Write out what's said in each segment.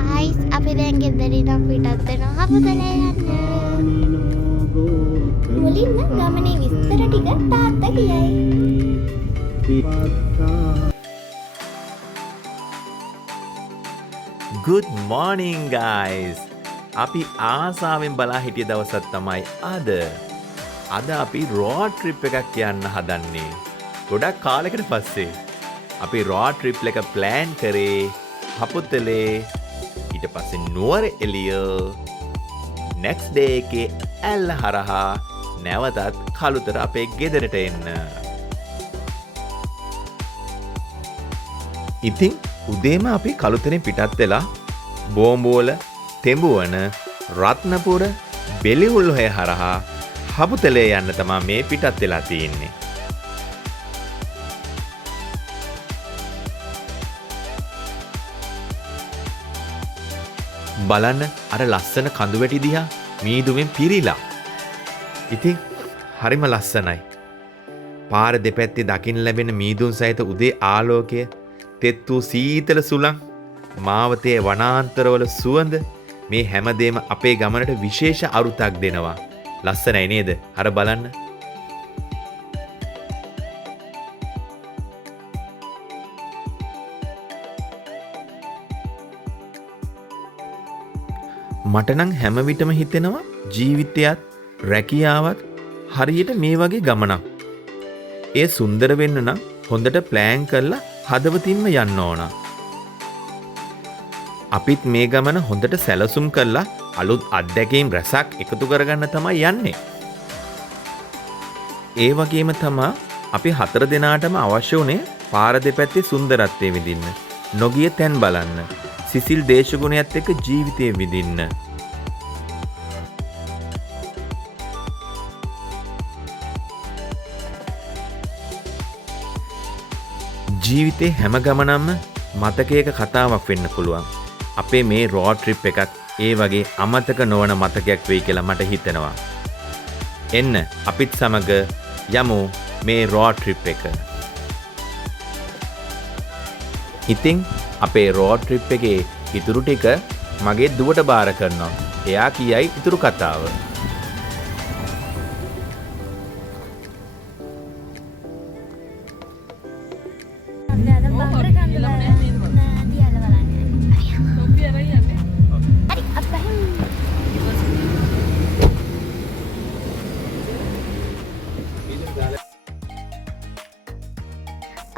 guys, අපි දැන් ගෙදරින් පිටත් වෙනවා හමුදලේ යන්න. මුලින්ම ගමනේ විස්තර ටික තාත්තා කියයි. Good morning guys. අපි ආසාවෙන් බලා හිටිය දවසක් තමයි අද. අද අපි road trip එකක් යන්න හදන්නේ. ගොඩක් කාලයකට පස්සේ අපි road trip එක plan කරේ හපුතලේ ඊට පස්සේ නුවර එළිය next day එකේ ඇල්ල හරහා නැවතත් කළුතර අපේ ගෙදරට එන්න. ඉතින් උදේම අපි කළුතරෙන් පිටත් වෙලා බෝම්බෝල තෙඹුවන රත්නපුර බෙලිහුල්හොය හරහා හපුතලේ යන්න තමයි මේ පිටත් වෙලා තියෙන්නේ. බලන්න අර ලස්සන කඳු වැටි දිහා මීදුමෙන් පිරීලා. ඉතින් හරිම ලස්සනයි. පාර දෙපැත්තේ දකින්න ලැබෙන මීදුම් සහිත උදේ ආලෝකය, තෙත් වූ සීතල සුළං, මාවතේ වනාන්තරවල සුවඳ මේ හැමදේම අපේ ගමනට විශේෂ අරුතක් දෙනවා. ලස්සනයි නේද? අර බලන්න. මට නම් හැම විටම හිතෙනවා ජීවිතයත් රැකියාවත් හරියට මේ වගේ ගමනක්. ඒ සුන්දර වෙන්න නම් හොඳට ප්ලෑන් කරලා හදවතින්ම යන්න ඕන. අපිත් මේ ගමන හොඳට සැලසුම් කරලා අලුත් අත්දැකීම් රසක් එකතු කරගන්න තමයි යන්නේ. ඒ වගේම තමයි අපි 4 දෙනාටම අවශ්‍ය උනේ පාර දෙපැත්තේ සුන්දරත්වය විඳින්න. නොගිය තැන් බලන්න. සිසිල් දේශගුණයත් එක්ක ජීවිතය විඳින්න. ජීවිතේ හැම ගමනක්ම මතකයක කතාවක් වෙන්න පුළුවන්. අපේ මේ road trip එකත් ඒ වගේ අමතක නොවන මතකයක් වෙයි කියලා මට හිතෙනවා. එන්න අපිත් සමග යමු මේ road trip එක. ඉතින් අපේ road trip එකේ ඉතුරු ටික මගේ දුවට බාර කරනවා. එයා කියයි ඉතුරු කතාව.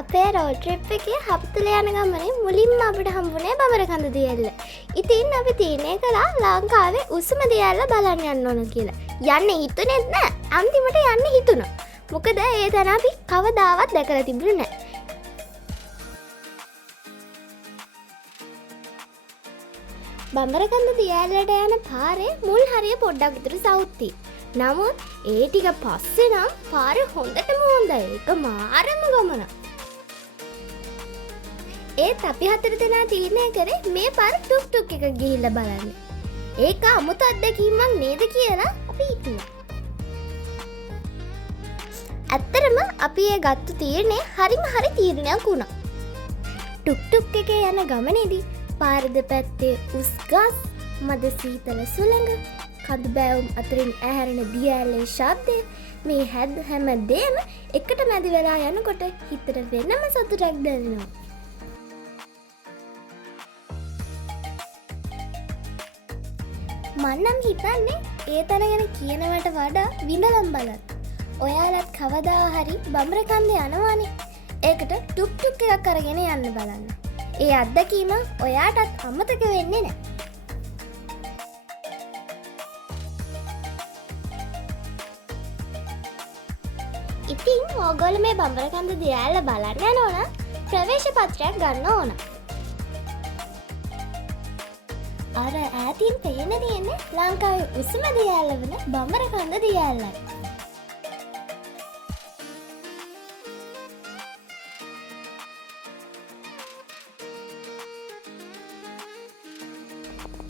අපේ road trip එකේ හපුතලේ යන ගමනේ මුලින්ම අපිට හම්බුනේ බඹරකඳ දියැල්ල. ඉතින් අපි තීරණය කළා ලංකාවේ උසම දියැල්ල බලන්න යන්න ඕන කියලා. යන්න හිතුනේත් නෑ. අන්තිමට යන්න හිතුණා. මොකද ඒ තැන අපි කවදාවත් දැකලා තිබුණේ නෑ. බඹරකඳ දියැල්ලට යන පාරේ මුල් හරිය පොඩ්ඩක් විතර සවුත්ති. නමුත් ඒ ටික පස්සේ නම් පාරේ හොඳටම හොඳයි. ඒක මාරම ගමනක්. ඒත් අපි 4 දෙනා තීරණය කරේ මේ පාර ටුක් ටුක් එක ගිහිල්ලා බලන්න. ඒක අමුතු අත්දැකීමක් නේද කියලා අපි හිතුවා. ඇත්තටම අපි ඒ ගත්ත තීරණය හරිම හරි තීරණයක් වුණා. ටුක් ටුක් එකේ යන ගමනේදී පාර දෙපැත්තේ උස් ගස්, මද සීතල සුළඟ, කඳු බෑවුම් අතරින් ඇහැරෙන දියැලේ ශබ්දය මේ හැම දෙයක්ම එකට මැදි වෙලා යනකොට හිතට වෙනම සතුටක් දැනෙනවා. මන්නම් හිතන්නේ ඒ තැන ගැන කියනවට වඩා විඳලම් බලන්න. ඔයාලත් කවදා හරි බඹරකන්ද යනවානේ. ඒකට ටුක් ටුක් එකක් අරගෙන යන්න බලන්න. ඒ අත්දැකීම ඔයාටත් අමතක වෙන්නේ නැහැ. ඉතින් ඕගොල්ලෝ මේ බඹරකන්ද දියැල්ල බලන්න යනවා නම් ප්‍රවේශ පත්‍රයක් ගන්න ඕන. අර ඈතින් පේන තියෙන්නේ ලංකාවේ උසම දියැල්ල වන බඹරකන්ද දියැල්ලයි.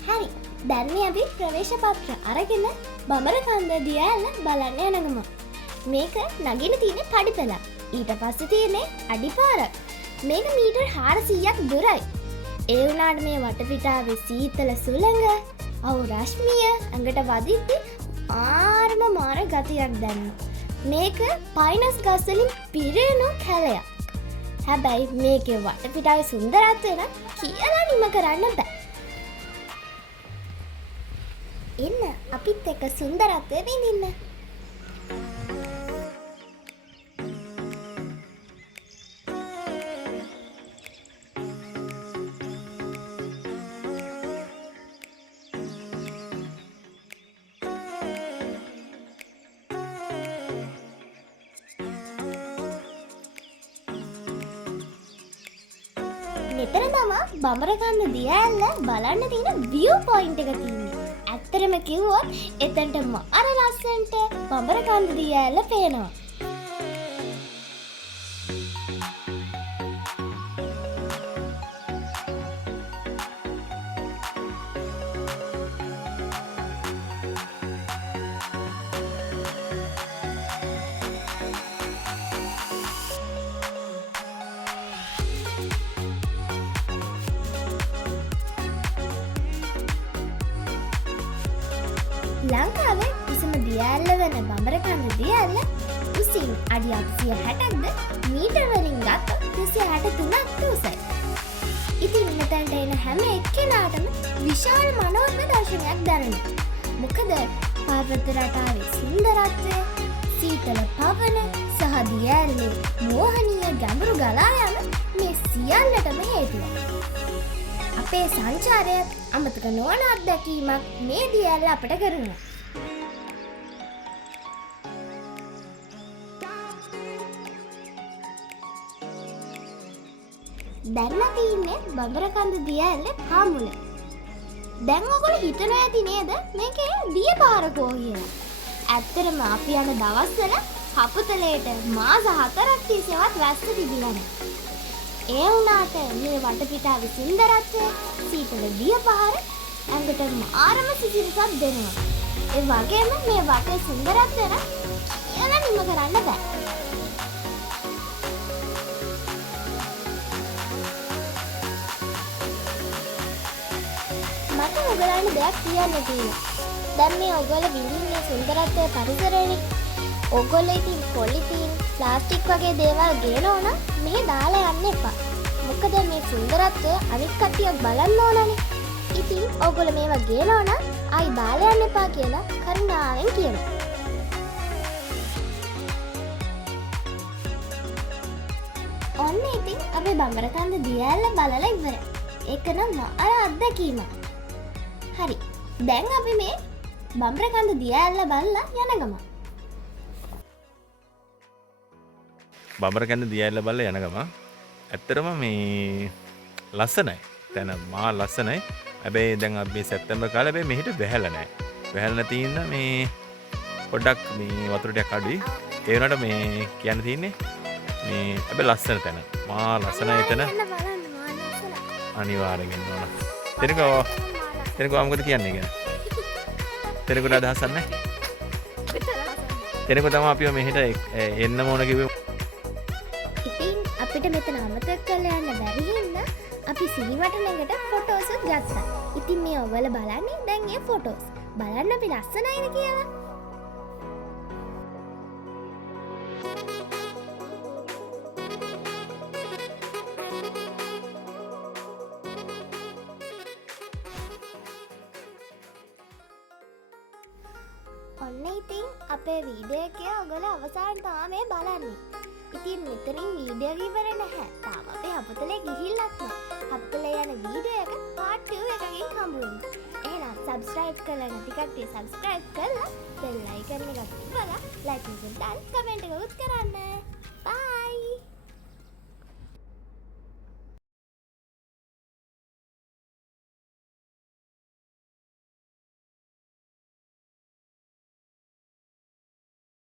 හරි. දැන් මේ අපි ප්‍රවේශ පත්‍ර අරගෙන බඹරකන්ද දියැල්ල බලන්න යනගමු. මේක නගින තියෙන්නේ පඩිපෙළක්. ඊට පස්සේ තියෙන්නේ අඩිපාරක්. මේක මීටර් 400ක් දුරයි. ඒ වුණාට මේ වටපිටාවේ සීතල සුළඟ අවු රශ්මිය ඇඟට වදිද්දි මාර ගතියක් දැනෙනවා. මේක පයිනස් ගස් වලින් පිරෙන කැලයක්. හැබැයි මේකේ වටපිටාවේ සුන්දරත්වය නම් කියලා නිම කරන්න බෑ. එන්න අපිත් එක්ක සුන්දරත්වය විඳින්න. මෙතන තමා බඹරකන්ද දිය ඇල්ල බලන්න තියෙන view point එක තියෙන්නේ. ඇත්තටම කිව්වොත් එතනට මාර ලස්සනට බඹරකන්ද දිය ඇල්ල පේනවා. ලංකාවේ උසම දිය ඇල්ල වෙන බඹරකන්ද දිය ඇල්ල උසින් අඩි 860ක්ද මීටර වලින් ගත්තොත් 263ක් උසයි. ඉතින් මෙතනට එන හැම එක්කෙනාටම විශාල මනෝහර දර්ශනයක් දැනෙනවා. මොකද පර්වත රටාවේ සුන්දරත්වය, සීතල පවන සහ දිය ඇල්ලේ මෝහනීය ගැඹුරු ගලා යන මේ සියල්ලටම හේතුවක්. අපේ සංචාරයත් අමතක නොවන අත්දැකීමක් මේ දිය ඇල්ල අපට කරනවා. දැන් අපි ඉන්නේ බඹරකන්ද දිය ඇල්ලේ පාමුල. දැන් ඔයගොල්ලෝ හිතනවා ඇති නේද මේකේ දිය පාරකෝ කියලා. ඇත්තටම අපි යන දවස්වල හපුතලේට මාස 4ක් තිස්සේවත් වැස්ස තිබිලා නැහැ. ඒ වුණාට මේ වටපිටාවේ සුන්දරත්වය, සීතල දිය පහර ඇඟට මාරම සිසිලසක් දෙනවා. ඒ වගේම මේ වටේ සුන්දරත්වය නම් කියලා නිම කරන්න බෑ. මට ඔයගලන්ට දෙයක් කියන්න තියෙනවා. දැන් මේ ඔයගොල්ලෝ විඳින්නේ සුන්දරත්වයේ පරිසරයනේ. ඔයගොල්ලෝ ඉතින් පොලිතීන්, ප්ලාස්ටික් වගේ දේවල් ගේනවා නම් මෙහෙ දාලා යන්න එපා. මොකද මේ සුන්දරත්වය අනිත් කට්ටියක් බලන්න ඕනනේ. ඉතින් ඔයගොල්ලෝ මේවා ගේනවා නම් ආයි දාලා යන්න එපා කියලා කරුණාවෙන් කියනවා. ඔන්න ඉතින් අපි බඹරකන්ද දිය ඇල්ල බලලා ඉවරයි. ඒක නම් අර අත්දැකීමක්. හරි. දැන් අපි මේ බඹරකන්ද දිය ඇල්ල බලලා යන ගමන්. බඹරකන්ද දිය ඇල්ල බලලා යන ගමන් ඇත්තටම මේ ලස්සනයි. දැන් මා ලස්සනයි. හැබැයි දැන් අපි මේ සැප්තැම්බර් කාලේ හැබැයි මෙහෙට වැහැලා නැහැ. වැහැලා තියෙන මේ පොඩ්ඩක් මේ වතුර ටිකක් අඩුයි. ඒ වුණාට මේ කියන්න තියෙන්නේ මේ හැබැයි ලස්සන තැන. මා ලස්සනයි එතන. අනිවාර්යෙන් එන්න ඕන. තෙනකෝ මොකද කියන්නේ ගැන? තෙනකොට අදහසක් නැහැ. තෙනකෝ තමයි අපිව මෙහෙට එන්න ඕන කිව්වේ. ඉතින් අපිට මෙතන අමතක කරලා යන්න බැරි හින්දා අපි සිහිවටනකට ෆොටෝස් ගත්තා. ඉතින් මේ ඔයගොල්ලෝ බලන්නේ දැන් මේ ෆොටෝස්. බලන්න අපි ලස්සනයිද කියලා. ඔන්න ඉතින් අපේ වීඩියෝ එකේ ඔයගොල්ලෝ අවසාන තාමේ බලන්නේ. ඉතින් මෙතනින් වීඩියෝ ඉවර නැහැ. තාම අපි හපතලේ ගිහිල්ලත් නැහැ. හපතලේ යන වීඩියෝ එක part 2 එකකින් හම්බ වෙනවා. එහෙනම් subscribe කරලා නැති කට්ටිය subscribe කරලා bell icon එක තිබ්බලා like එකෙන් දාලා comment එකකුත් කරන්න.